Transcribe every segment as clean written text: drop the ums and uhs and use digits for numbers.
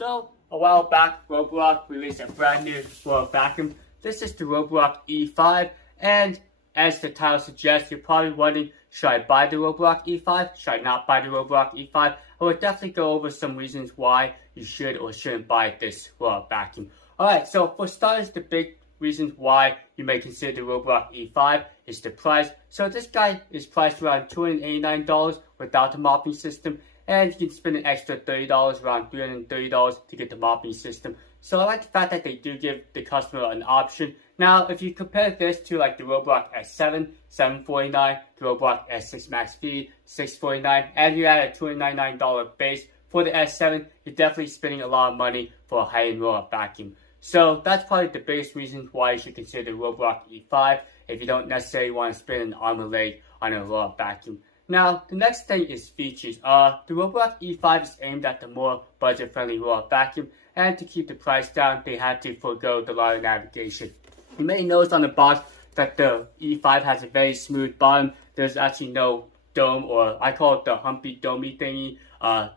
So, a while back, Roborock released a brand new robot vacuum. This is the Roborock E5, and as the title suggests, you're probably wondering, should I buy the Roborock E5? Should I not buy the Roborock E5? I will definitely go over some reasons why you should or shouldn't buy this robot vacuum. Alright, so for starters, the big reasons why you may consider the Roborock E5 is the price. So this guy is priced around $289 without the mopping system, and you can spend an extra $30, around $330 to get the mopping system. So I like the fact that they do give the customer an option. Now, if you compare this to like the Roborock S7, $749, the Roborock S6 Max V, $649, and you add a $299 base for the S7, you're definitely spending a lot of money for a high-end robot vacuum. So that's probably the biggest reason why you should consider the Roborock E5 if you don't necessarily want to spend an arm and leg on a robot vacuum. Now, the next thing is features. The Roborock E5 is aimed at the more budget-friendly robot vacuum, and to keep the price down, they had to forego the ladder navigation. You may notice on the box that the E5 has a very smooth bottom. There's actually no dome, or I call it the humpy domey thingy.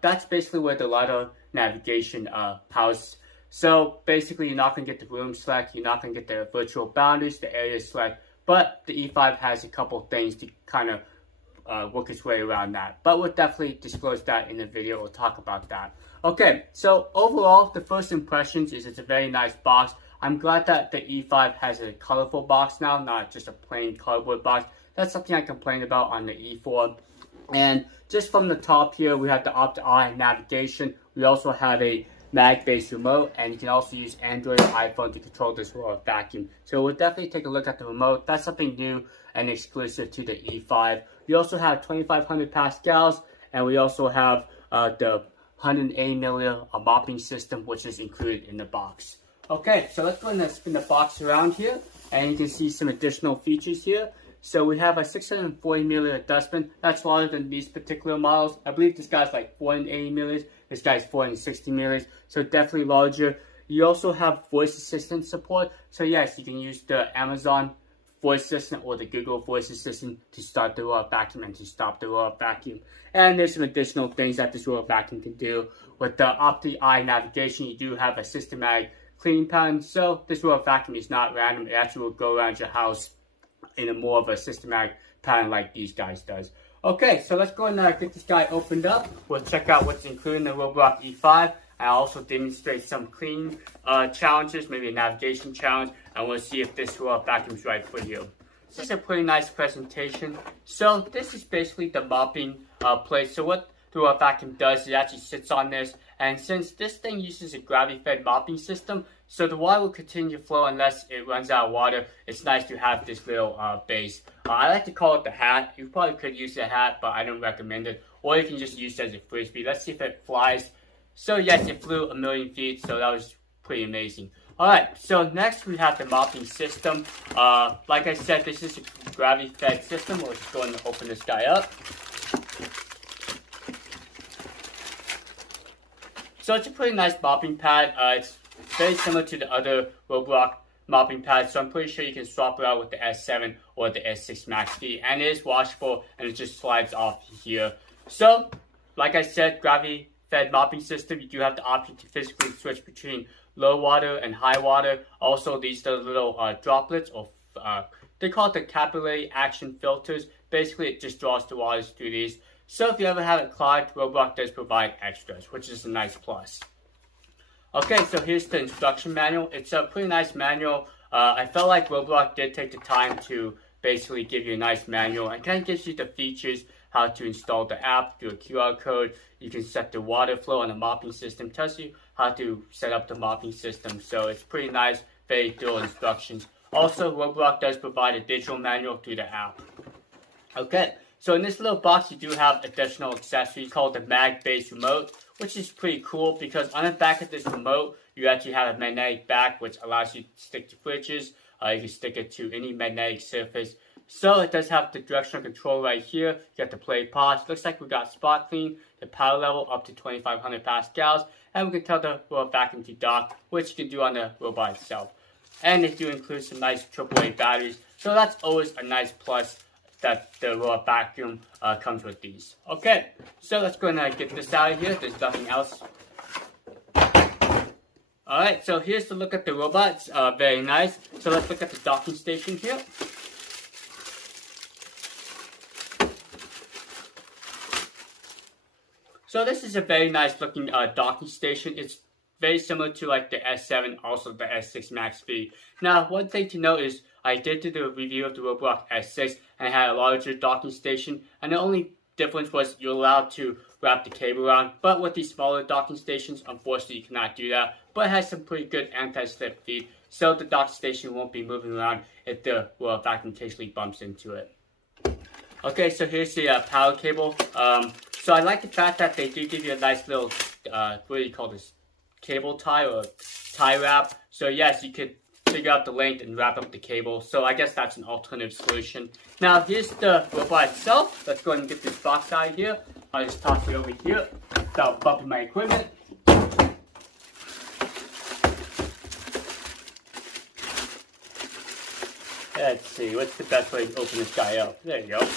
That's basically where the ladder navigation house. So basically, you're not going to get the room select, you're not going to get the virtual boundaries, the area select, but the E5 has a couple things to kind of work its way around that. But we'll definitely disclose that in the video. We'll talk about that. Okay, so overall, the first impressions is it's a very nice box. I'm glad that the E5 has a colorful box now, not just a plain cardboard box. That's something I complained about on the E4. And just from the top here, we have the Opt-I navigation. We also have a mag-based remote, and you can also use Android or iPhone to control this robot vacuum. So we'll definitely take a look at the remote. That's something new and exclusive to the E5. We also have 2500 pascals, and we also have the 180 milliliter mopping system, which is included in the box. Okay, so let's go ahead and spin the box around here, and you can see some additional features here. So we have a 640 milliliter dustbin. That's larger than these particular models. I believe this guy's like 480 milliliters. This guy's 460 milliliters. So definitely larger. You also have voice assistant support. So yes, you can use the Amazon voice assistant or the Google voice assistant to start the robot vacuum and to stop the robot vacuum. And there's some additional things that this robot vacuum can do. With the Opt-I navigation, you do have a systematic cleaning pattern. So this robot vacuum is not random. It actually will go around your house in a more of a systematic pattern like these guys does. Okay, so let's go and get this guy opened up. We'll check out what's included in the Roborock E5. I'll also demonstrate some cleaning challenges, maybe a navigation challenge, and we'll see if this robot vacuum is right for you. This is a pretty nice presentation. So this is basically the mopping plate. So what the robot vacuum does is it actually sits on this, and since this thing uses a gravity-fed mopping system, so the water will continue to flow unless it runs out of water. It's nice to have this little base. I like to call it the hat. You probably could use the hat, but I don't recommend it. Or you can just use it as a frisbee. Let's see if it flies. So yes, it flew 1,000,000 feet, so that was pretty amazing. Alright, so next we have the mopping system. Like I said, this is a gravity-fed system. We'll just go and open this guy up. So it's a pretty nice mopping pad. It's very similar to the other Roborock mopping pads, so I'm pretty sure you can swap it out with the S7 or the S6 Max V, and it is washable and it just slides off here. So, like I said, gravity-fed mopping system, you do have the option to physically switch between low water and high water. Also, these are little droplets, or they call it the capillary action filters. Basically, it just draws the waters through these. So if you ever have it clogged, Roborock does provide extras, which is a nice plus. Okay, so here's the instruction manual. It's a pretty nice manual. I felt like Roborock did take the time to basically give you a nice manual, and kind of gives you the features, how to install the app, do a QR code. You can set the water flow on the mopping system, tells you how to set up the mopping system. So it's pretty nice, very thorough instructions. Also, Roborock does provide a digital manual through the app. Okay. So in this little box, you do have additional accessories called the mag-based remote, which is pretty cool because on the back of this remote, you actually have a magnetic back, which allows you to stick to fridges. You can stick it to any magnetic surface. So it does have the directional control right here. You got the play pause. Looks like we got spot clean, the power level up to 2500 pascals, and we can tell the robot vacuum to dock, which you can do on the robot itself. And they do include some nice AAA batteries, so that's always a nice plus that the robot vacuum comes with these. Okay, so let's go and get this out of here. There's nothing else Alright, so here's the look at the robot. It's very nice. So let's look at the docking station here. So this is a very nice looking docking station. It's very similar to like the S7, also the S6 Max V. Now, one thing to note is I did do the review of the Roborock S6 and it had a larger docking station, and the only difference was you're allowed to wrap the cable around, but with these smaller docking stations, unfortunately you cannot do that, but it has some pretty good anti-slip feed, so the docking station won't be moving around if the vacuum occasionally bumps into it. Okay, so here's the power cable. So I like the fact that they do give you a nice little, what do you call this, cable tie or tie wrap. So yes, you could figure out the length and wrap up the cable. So I guess that's an alternative solution. Now here's the robot itself. Let's go ahead and get this box out of here. I'll just toss it over here without bumping my equipment. Let's see, what's the best way to open this guy up? There you go.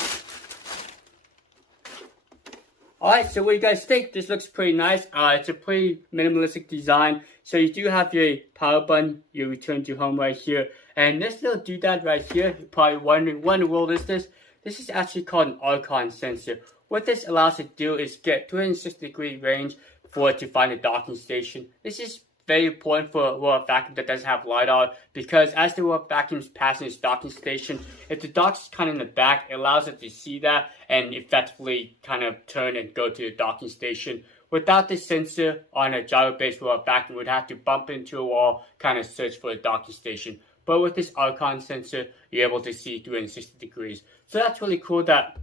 Alright, so what do you guys think? This looks pretty nice. It's a pretty minimalistic design. So you do have your power button, your return to home right here. And this little doodad right here, you're probably wondering, what in the world is this? This is actually called an archon sensor. What this allows it to do is get 360-degree range for it to find a docking station. This is very important for a robot vacuum that doesn't have LiDAR, because as the robot vacuum is passing its docking station, if the dock is kind of in the back, it allows it to see that and effectively kind of turn and go to the docking station. Without this sensor on a gyro-based robot vacuum, would have to bump into a wall, kind of search for a docking station. But with this archon sensor, you're able to see 360 degrees. So that's really cool that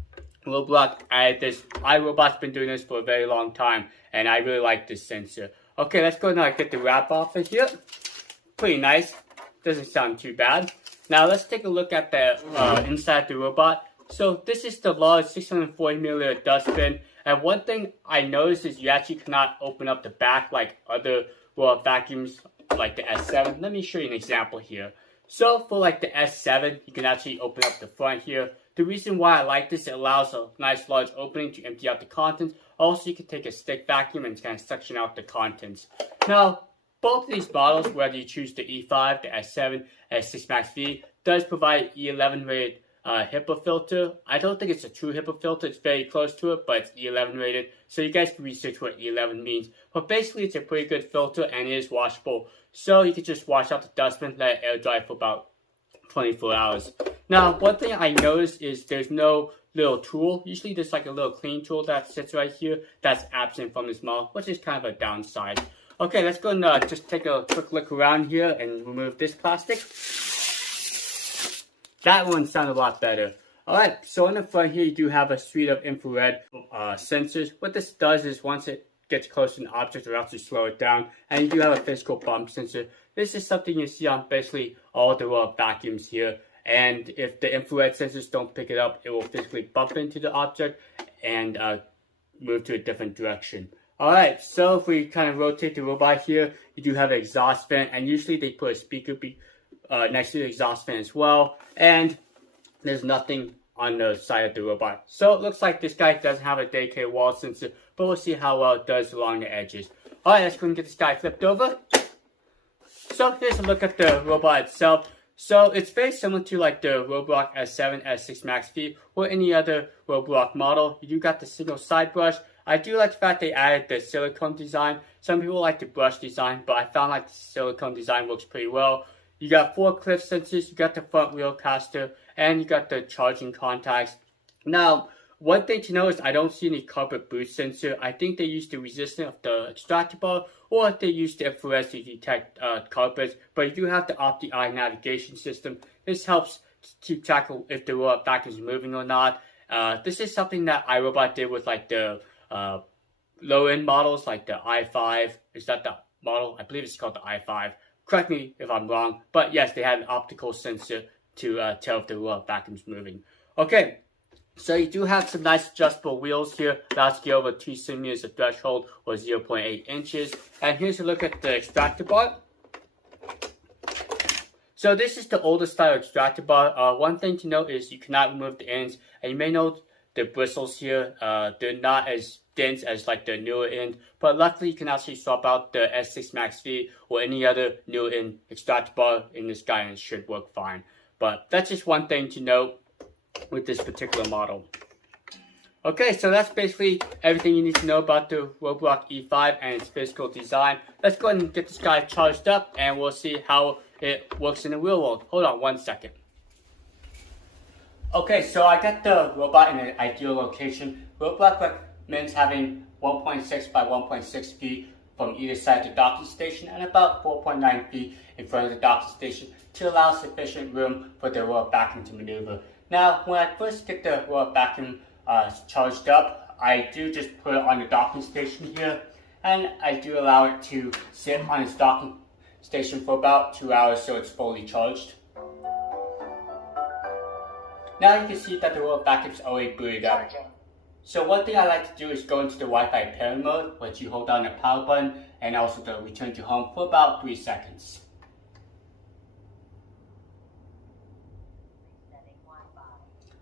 Roborock added this. iRobot's been doing this for a very long time, and I really like this sensor. Okay, let's go now and get the wrap off of here. Pretty nice. Doesn't sound too bad. Now let's take a look at the inside the robot. So this is the large 640 milliliter dustbin. And one thing I noticed is you actually cannot open up the back like other robot vacuums like the S7. Let me show you an example here. So for like the S7, you can actually open up the front here. The reason why I like this, it allows a nice large opening to empty out the contents. Also, you can take a stick vacuum and kind of suction out the contents. Now, both of these models, whether you choose the E5, the S7, S6 Max V, does provide E11 rated HEPA filter. I don't think it's a true HEPA filter. It's very close to it, but it's E11 rated. So you guys can research what E11 means. But basically, it's a pretty good filter and it is washable. So you can just wash out the dustbin, let it air dry for about 24 hours. Now, one thing I noticed is there's no little tool. Usually there's like a little clean tool that sits right here that's absent from this model, which is kind of a downside. Okay, let's go and just take a quick look around here and remove this plastic. That one sounded a lot better. Alright, so on the front here you do have a suite of infrared sensors. What this does is once it gets close to an object, it will actually slow it down. And you do have a physical bump sensor. This is something you see on basically all the vacuums here. And if the infrared sensors don't pick it up, it will physically bump into the object and move to a different direction. Alright, so if we kind of rotate the robot here, you do have an exhaust fan, and usually they put a speaker next to the exhaust fan as well. And there's nothing on the side of the robot. So it looks like this guy doesn't have a dedicated wall sensor, but we'll see how well it does along the edges. Alright, let's go and get this guy flipped over. So here's a look at the robot itself. So it's very similar to like the Roborock S7, S6 Max V, or any other Roborock model. You do got the single side brush. I do like the fact they added the silicone design. Some people like the brush design, but I found like the silicone design works pretty well. You got 4 cliff sensors, you got the front wheel caster, and you got the charging contacts. Now, one thing to know is I don't see any carpet boot sensor. I think they use the resistance of the extractor bar, or they use the infrared to detect carpets. But you do have the Opti-Eye navigation system. This helps keep track of if the robot vacuum is moving or not. This is something that iRobot did with like the low-end models, like the i5. Is that the model? I believe it's called the i5. Correct me if I'm wrong. But yes, they had an optical sensor to tell if the robot vacuum is moving. Okay. So you do have some nice adjustable wheels here. Allows to get over 2 centimeters of threshold or 0.8 inches. And here's a look at the extractor bar. So this is the older style extractor bar. One thing to note is you cannot remove the ends. And you may note the bristles here, they're not as dense as like the newer end, but luckily you can actually swap out the S6 Max V or any other newer end extractor bar in this guy and it should work fine. But that's just one thing to note with this particular model. Okay, so that's basically everything you need to know about the Roborock E5 and its physical design. Let's go ahead and get this guy charged up and we'll see how it works in the real world. Hold on one second. Okay, so I got the robot in an ideal location. Roborock recommends having 1.6 by 1.6 feet from either side of the docking station and about 4.9 feet in front of the docking station to allow sufficient room for the robot vacuum to maneuver. Now, when I first get the robot vacuum charged up, I do just put it on the docking station here, and I do allow it to sit on its docking station for about 2 hours so it's fully charged. Now you can see that the robot vacuum's already booted up. So one thing I like to do is go into the Wi-Fi pairing mode, which you hold down the power button and also the return to home for about 3 seconds.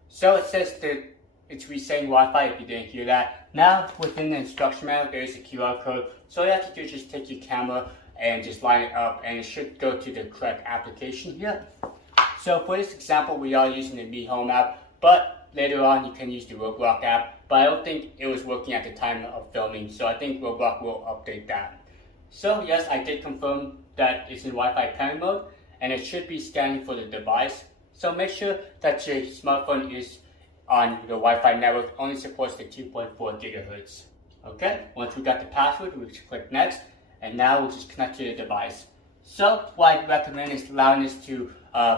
So it says that it's resetting Wi-Fi if you didn't hear that. Now within the instruction manual there is a QR code. So all you have to do is just take your camera and just line it up and it should go to the correct application here. So for this example we are using the Mi Home app, but later on you can use the Roborock app. But I don't think it was working at the time of filming, so I think Roborock will update that. So yes, I did confirm that it's in Wi-Fi pairing mode and it should be scanning for the device. So make sure that your smartphone is on the Wi-Fi network, only supports the 2.4 gigahertz. Okay, once we got the password, we just click next, and now we'll just connect to the device. So what I recommend is allowing this to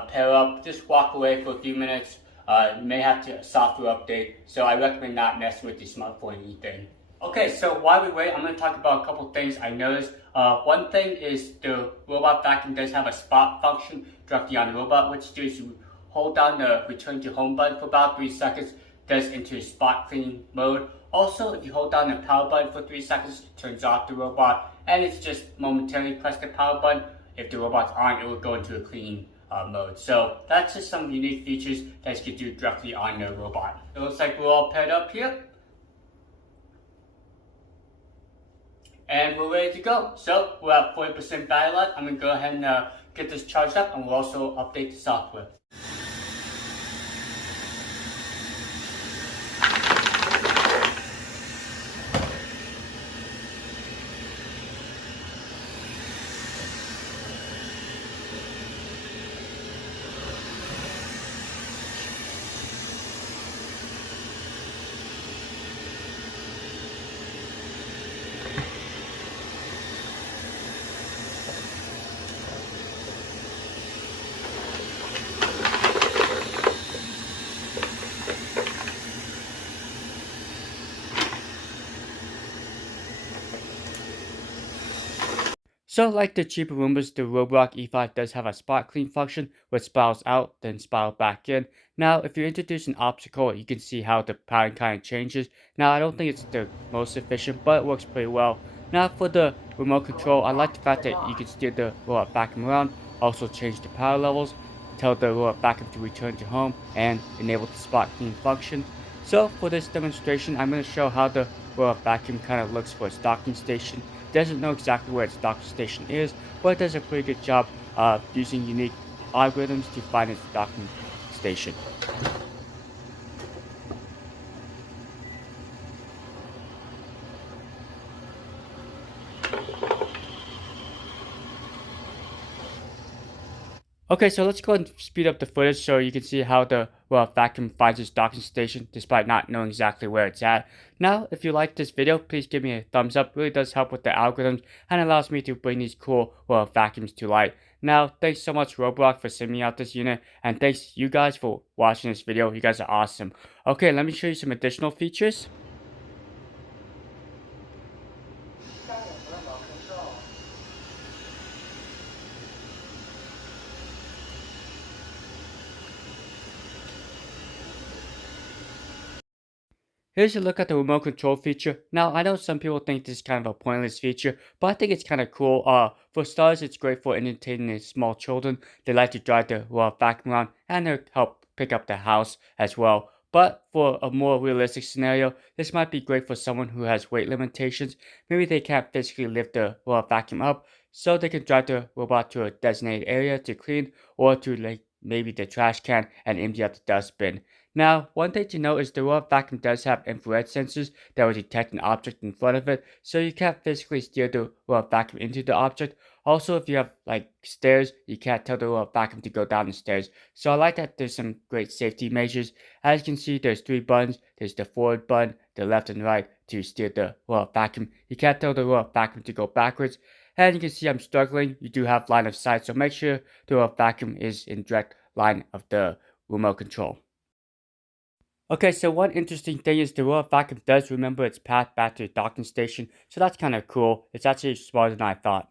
pair up, just walk away for a few minutes. You may have to software update, so I recommend not messing with your smartphone or anything. Okay, so while we wait, I'm going to talk about a couple things I noticed. One thing is the robot vacuum does have a spot function directly on the robot, which is you hold down the return to home button for about 3 seconds, does into spot cleaning mode. Also, if you hold down the power button for 3 seconds, it turns off the robot, and it's just momentarily press the power button. If the robot's on, it will go into a cleaning mode. So that's just some unique features that you can do directly on the robot. It looks like we're all paired up here. And we're ready to go. So we're at 40% battery life. I'm going to go ahead and get this charged up, and we'll also update the software. So like the cheaper Roombas, the Roborock E5 does have a spot clean function, which spirals out, then spirals back in. Now, if you introduce an obstacle, you can see how the pattern kind of changes. Now, I don't think it's the most efficient, but it works pretty well. Now, for the remote control, I like the fact that you can steer the robot vacuum around, also change the power levels, tell the robot vacuum to return to home, and enable the spot clean function. So, for this demonstration, I'm going to show how the robot vacuum kind of looks for its docking station. Doesn't know exactly where its docking station is, but it does a pretty good job of using unique algorithms to find its docking station. Okay, so let's go ahead and speed up the footage so you can see how the vacuum finds its docking station despite not knowing exactly where it's at. Now, if you like this video, please give me a thumbs up. It really does help with the algorithms and allows me to bring these cool vacuums to light. Now, thanks so much Roborock for sending me out this unit, and thanks you guys for watching this video. You guys are awesome. Okay, let me show you some additional features. Here's a look at the remote control feature. Now, I know some people think this is kind of a pointless feature, but I think it's kind of cool. For starters, it's great for entertaining small children. They like to drive the vacuum around and they help pick up the house as well. But for a more realistic scenario, this might be great for someone who has weight limitations. Maybe they can't physically lift the robot vacuum up, so they can drive the robot to a designated area to clean or to like maybe the trash can and empty out the dustbin. Now, one thing to note is the robot vacuum does have infrared sensors that will detect an object in front of it, so you can't physically steer the robot vacuum into the object. Also, if you have like stairs, you can't tell the robot vacuum to go down the stairs. So I like that there's some great safety measures. As you can see, there's 3 buttons. There's the forward button, the left and right to steer the robot vacuum. You can't tell the robot vacuum to go backwards. And you can see I'm struggling. You do have line of sight, so make sure the robot vacuum is in direct line of the remote control. Okay, so one interesting thing is the robot vacuum does remember its path back to the docking station, so that's kind of cool. It's actually smarter than I thought.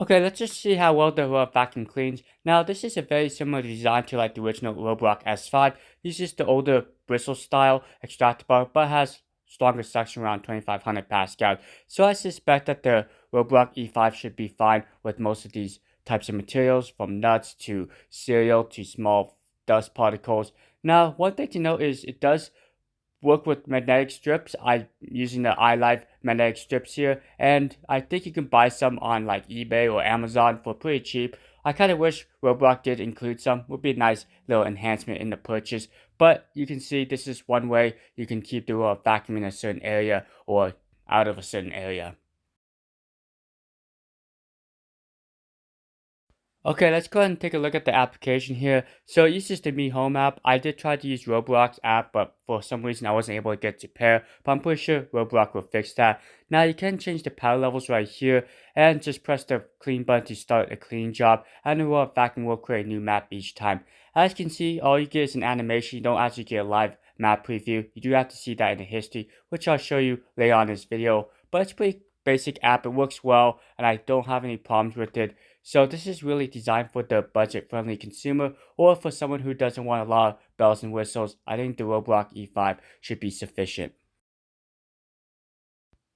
Okay, let's just see how well the robot vacuum cleans. Now, this is a very similar design to like the original Roborock S5. Uses the older bristle style extractor bar, but has stronger suction around 2500 pascal. So I suspect that the Roborock E5 should be fine with most of these types of materials, from nuts to cereal to small dust particles. Now, one thing to note is it does work with magnetic strips. I'm using the iLife magnetic strips here, and I think you can buy some on like eBay or Amazon for pretty cheap. I kind of wish Roborock did include some. Would be a nice little enhancement in the purchase. But you can see this is one way you can keep the robot vacuum in a certain area or out of a certain area. Okay, let's go ahead and take a look at the application here. So it uses the Mi Home app. I did try to use Roborock's app, but for some reason I wasn't able to get to pair. But I'm pretty sure Roborock will fix that. Now you can change the power levels right here and just press the clean button to start a clean job. And the robot vacuum will create a new map each time. As you can see, all you get is an animation. You don't actually get a live map preview. You do have to see that in the history, which I'll show you later on in this video. But it's a pretty basic app. It works well, and I don't have any problems with it. So this is really designed for the budget-friendly consumer or for someone who doesn't want a lot of bells and whistles. I think the Roborock E5 should be sufficient.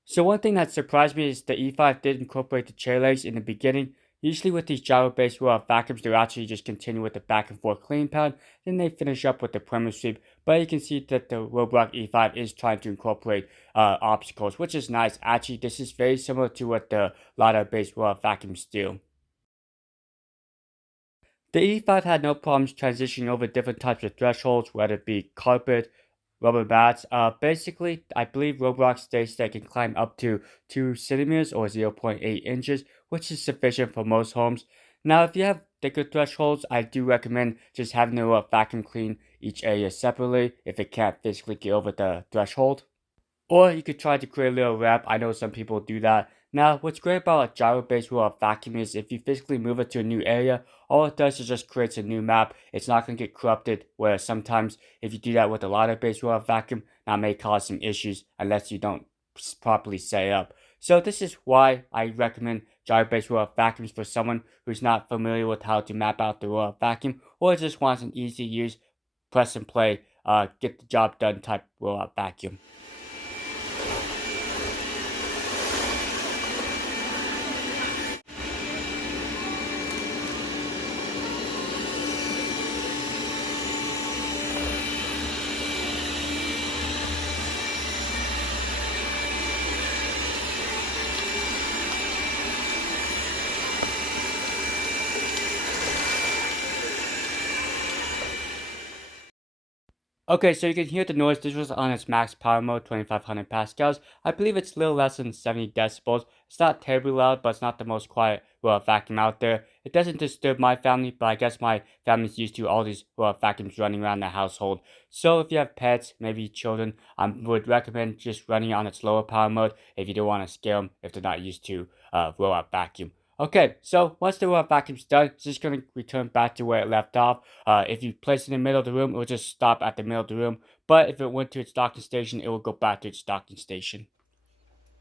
So one thing that surprised me is the E5 did incorporate the chair legs in the beginning. Usually with these gyro-based robot vacuums, they actually just continue with the back and forth clean pound, then they finish up with the perimeter sweep. But you can see that the Roborock E5 is trying to incorporate obstacles, which is nice. Actually, this is very similar to what the ladder-based robot vacuums do. The E5 had no problems transitioning over different types of thresholds, whether it be carpet, rubber mats. Basically, I believe Roborock states that it can climb up to 2 centimeters or 0.8 inches, which is sufficient for most homes. Now, if you have thicker thresholds, I do recommend just having the vacuum clean each area separately if it can't physically get over the threshold. Or you could try to create a little ramp. I know some people do that. Now, what's great about a gyro-based robot vacuum is if you physically move it to a new area, all it does is just creates a new map. It's not going to get corrupted, whereas sometimes if you do that with a ladder-based robot vacuum, that may cause some issues unless you don't properly set it up. So this is why I recommend gyro-based robot vacuums for someone who's not familiar with how to map out the robot vacuum or just wants an easy use, press and play, get the job done type robot vacuum. Okay, so you can hear the noise. This was on its max power mode, 2500 pascals. I believe it's a little less than 70 decibels. It's not terribly loud, but it's not the most quiet robot vacuum out there. It doesn't disturb my family, but I guess my family's used to all these robot vacuums running around the household. So if you have pets, maybe children, I would recommend just running on its lower power mode if you don't want to scare them if they're not used to robot vacuum. Okay, so once the robot vacuum's done, it's just going to return back to where it left off. If you place it in the middle of the room, it will just stop at the middle of the room. But if it went to its docking station, it will go back to its docking station.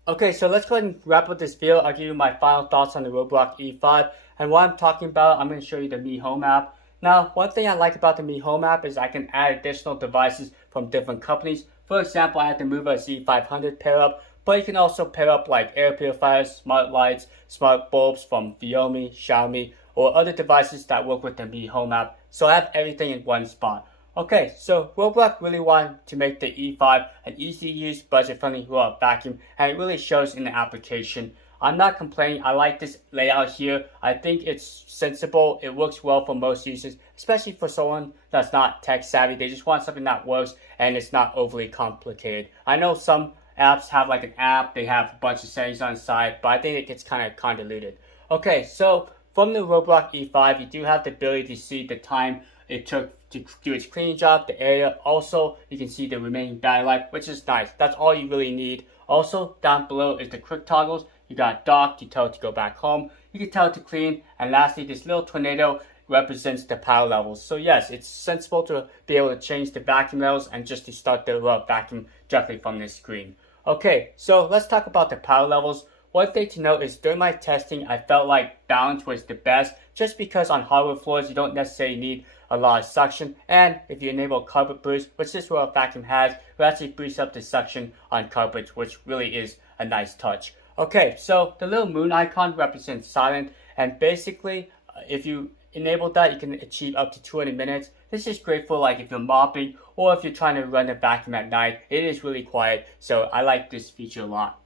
Okay, so let's go ahead and wrap up this video. I'll give you my final thoughts on the Roborock E5. And what I'm talking about, I'm going to show you the Mi Home app. Now, one thing I like about the Mi Home app is I can add additional devices from different companies. For example, I had to move a Z500 pair up. But you can also pair up like air purifiers, smart lights, smart bulbs from Xiaomi, or other devices that work with the Mi Home app. So I have everything in one spot. Okay, so Roborock really wanted to make the E5 an easy-to-use, budget-friendly robot vacuum, and it really shows in the application. I'm not complaining. I like this layout here. I think it's sensible. It works well for most users, especially for someone that's not tech-savvy. They just want something that works and it's not overly complicated. I know some apps have like an app. They have a bunch of settings on the side, but I think it gets kind of convoluted. Okay, so from the Roborock E5, you do have the ability to see the time it took to do its cleaning job, the area. Also, you can see the remaining battery life, which is nice. That's all you really need. Also, down below is the quick toggles. You got dock, you tell it to go back home. You can tell it to clean. And lastly, this little tornado represents the power levels. So yes, it's sensible to be able to change the vacuum levels and just to start the vacuum directly from this screen. Okay, so let's talk about the power levels. One thing to note is during my testing, I felt like balance was the best just because on hardwood floors, you don't necessarily need a lot of suction. And if you enable carpet boost, which this robot vacuum has, it actually boosts up the suction on carpets, which really is a nice touch. Okay, so the little moon icon represents silent, and basically, if you enable that, you can achieve up to 200 minutes. This is great for like if you're mopping or if you're trying to run a vacuum at night. It is really quiet, so I like this feature a lot.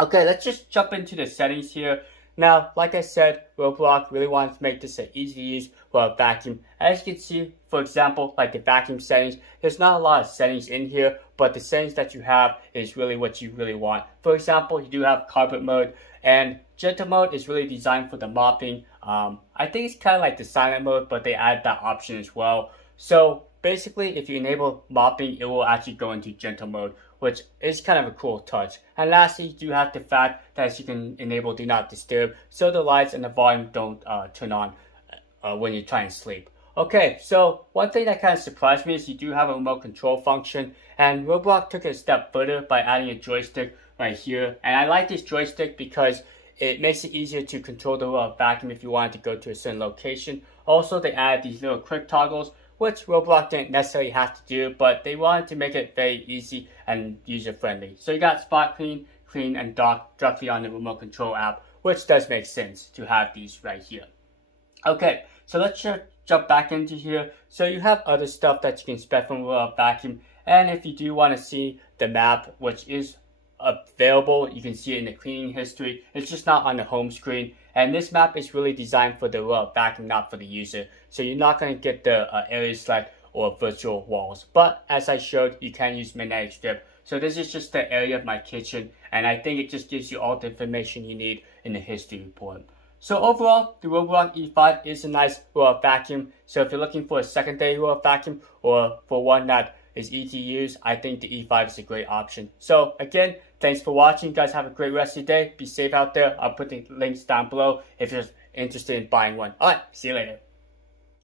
Okay, let's just jump into the settings here. Now, like I said, Roborock really wanted to make this an easy to use for a vacuum. As you can see, for example, like the vacuum settings, there's not a lot of settings in here, but the settings that you have is really what you really want. For example, you do have carpet mode, and gentle mode is really designed for the mopping. I think it's kind of like the silent mode, but they added that option as well. So basically, if you enable mopping, it will actually go into gentle mode, which is kind of a cool touch. And lastly, you do have the fact that you can enable do not disturb, so the lights and the volume don't turn on when you're trying to sleep. Okay, so one thing that kind of surprised me is you do have a remote control function, and Roborock took it a step further by adding a joystick right here. And I like this joystick because it makes it easier to control the vacuum if you wanted to go to a certain location. Also, they added these little quick toggles, which Roborock didn't necessarily have to do, but they wanted to make it very easy and user-friendly. So you got spot clean, clean, and dock directly on the remote control app, which does make sense to have these right here. Okay, so let's jump back into here. So you have other stuff that you can expect from a vacuum, and if you do want to see the map, which is available, you can see it in the cleaning history. It's just not on the home screen, and this map is really designed for the vacuum, not for the user, so you're not going to get the area select or virtual walls. But as I showed, you can use magnetic strip. So this is just the area of my kitchen, and I think it just gives you all the information you need in the history report. So overall, the Roborock E5 is a nice vacuum. So if you're looking for a secondary vacuum or for one that is easy to use, I think the E5 is a great option. So again, thanks for watching. You guys have a great rest of your day. Be safe out there. I'll put the links down below if you're interested in buying one. Alright, see you later.